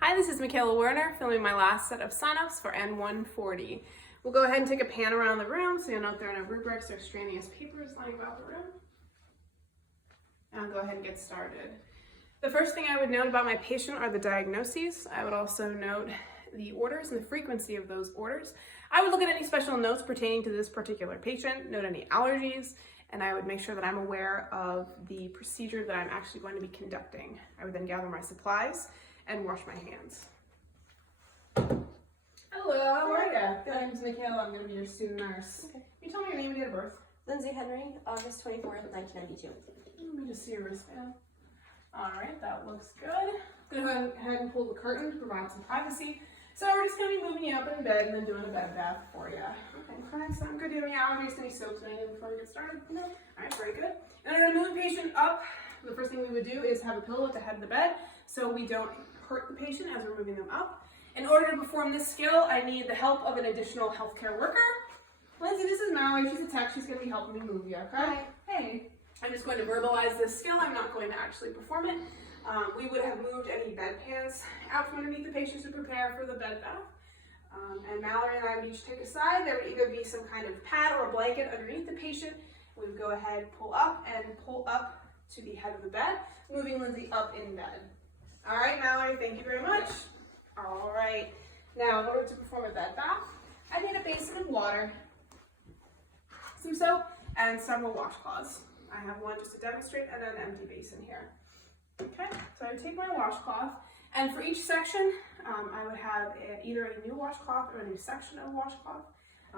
Hi, this is Michaela Werner, filming my last set of signups for N140. We'll go ahead and take a pan around the room so you'll note there are no rubrics or extraneous papers lying about the room. And I'll go ahead and get started. The first thing I would note about my patient are the diagnoses. I would also note the orders and the frequency of those orders. I would look at any special notes pertaining to this particular patient, note any allergies, and I would make sure that I'm aware of the procedure that I'm actually going to be conducting. I would then gather my supplies and wash my hands. Hello, how are you? My name's Michaela. I'm going to be your student nurse. Okay. Can you tell me your name and date of birth? Lindsay Henry, August 24th, 1992. Let me just see your wristband. All right, that looks good. Go ahead and pull the curtain to provide some privacy. So we're just going to be moving you up in bed and then doing a bed bath for you. Okay, sound good. Do you have any allergies, any soaps, anything before we get started? No. All right, very good. In order to move the patient up, the first thing we would do is have a pillow at the head of the bed so we don't hurt the patient as we're moving them up. In order to perform this skill, I need the help of an additional healthcare worker. Lindsay, this is Mallory. She's a tech. She's going to be helping me move you, okay? Hi. Hey. I'm just going to verbalize this skill. I'm not going to actually perform it. We would have moved any bedpans out from underneath the patient to prepare for the bed bath. And Mallory and I would each take a side. There would either be some kind of pad or a blanket underneath the patient. We would go ahead, pull up to the head of the bed, moving Lindsay up in bed. All right, Mallory, thank you very much. All right, now in order to perform a bed bath, I need a basin of water, some soap, and several washcloths. I have one just to demonstrate and an empty basin here. Okay, so I would take my washcloth, and for each section, I would have either a new washcloth or a new section of washcloth.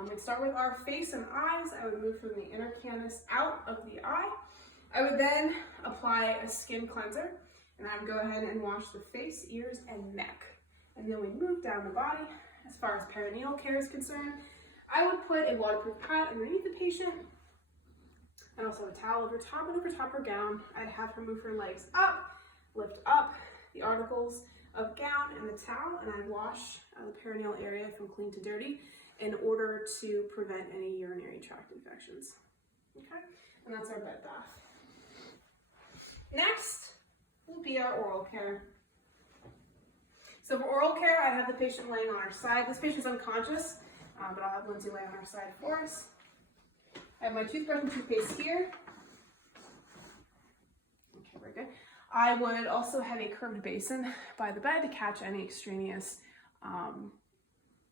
We'd start with our face and eyes. I would move from the inner canvas out of the eye. I would then apply a skin cleanser, and I would go ahead and wash the face, ears, and neck. And then we move down the body. As far as perinatal care is concerned, I would put a waterproof pad underneath the patient, and also a towel over top her gown. I'd have her move her legs up, lift up the articles of gown and the towel, and I'd wash the perineal area from clean to dirty in order to prevent any urinary tract infections. Okay, and that's our bed bath. Next will be our oral care. So for oral care, I have the patient laying on our side. This patient's unconscious, but I'll have Lindsay lay on our side for us. I have my toothbrush and toothpaste here. Okay, very good. I would also have a curved basin by the bed to catch any extraneous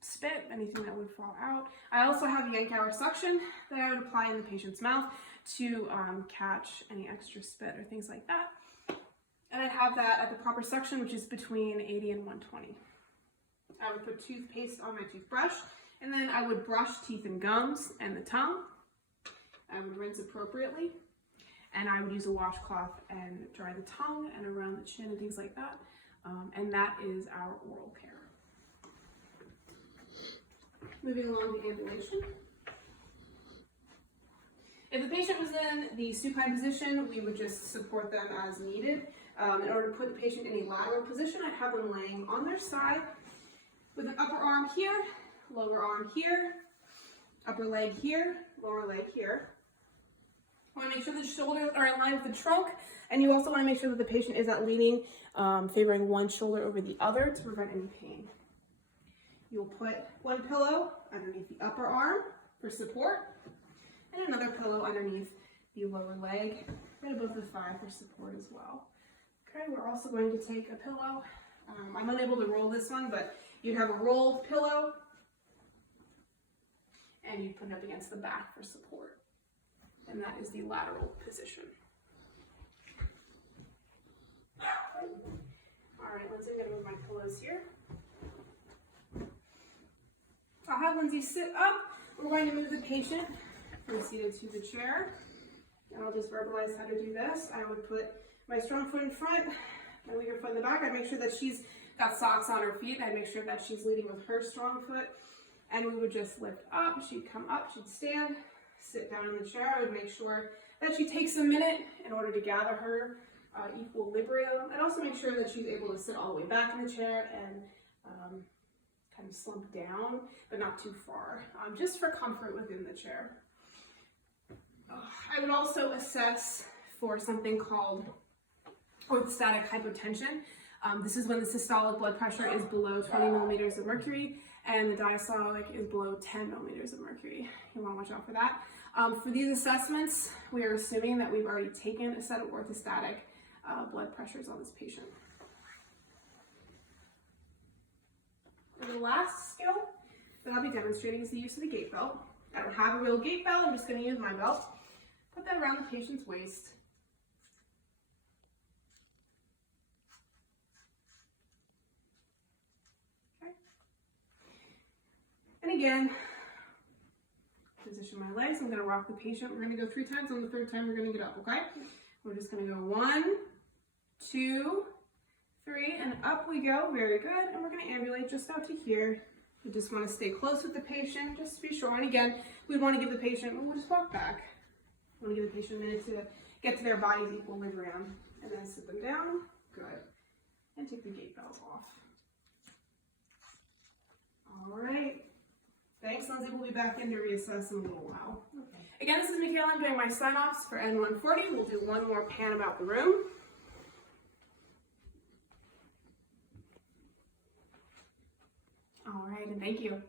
spit, anything that would fall out. I also have the Yankauer suction that I would apply in the patient's mouth to catch any extra spit or things like that. And I'd have that at the proper suction, which is between 80 and 120. I would put toothpaste on my toothbrush, and then I would brush teeth and gums and the tongue. I would rinse appropriately, and I would use a washcloth and dry the tongue and around the chin and things like that. And that is our oral care. Moving along to ambulation. If the patient was in the supine position, we would just support them as needed. In order to put the patient in a lateral position, I'd have them laying on their side with an upper arm here, lower arm here, upper leg here, lower leg here. I want to make sure the shoulders are in line with the trunk, and you also want to make sure that the patient is not leaning, favoring one shoulder over the other to prevent any pain. You'll put one pillow underneath the upper arm for support, and another pillow underneath the lower leg and above the thigh for support as well. Okay, we're also going to take a pillow. I'm unable to roll this one, but you'd have a rolled pillow, and you put it up against the back for support. And that is the lateral position. All right, Lindsay, I'm gonna move my pillows here. I'll have Lindsay sit up. We're going to move the patient from seated to the chair. And I'll just verbalize how to do this. I would put my strong foot in front, my weaker foot in the back. I'd make sure that she's got socks on her feet. I'd make sure that she's leading with her strong foot. And we would just lift up. She'd come up, she'd stand, sit down in the chair. I would make sure that she takes a minute in order to gather her equilibrium. I'd also make sure that she's able to sit all the way back in the chair and kind of slump down, but not too far, just for comfort within the chair. I would also assess for something called orthostatic hypotension. This is when the systolic blood pressure is below 20 millimeters of mercury and the diastolic is below 10 millimeters of mercury. You want to watch out for that. For these assessments, we are assuming that we've already taken a set of orthostatic blood pressures on this patient. And the last skill that I'll be demonstrating is the use of the gait belt. I don't have a real gait belt, I'm just going to use my belt. Put that around the patient's waist. Okay. And again, position my legs. I'm going to rock the patient. We're going to go 3 times. On the 3rd time, we're going to get up, okay? We're just going to go 1, 2, 3, and up we go. Very good. And we're going to ambulate just out to here. We just want to stay close with the patient, just to be sure. And again, we want to give the patient, we'll just walk back. We want to give the patient a minute to get to their body's equilibrium. And then sit them down. Good. And take the gait belt off. All right. Thanks, Lindsay. We'll be back in to reassess in a little while. Okay. Again, this is Michaela. I'm doing my sign-offs for N140. We'll do one more pan about the room. All right, and thank you.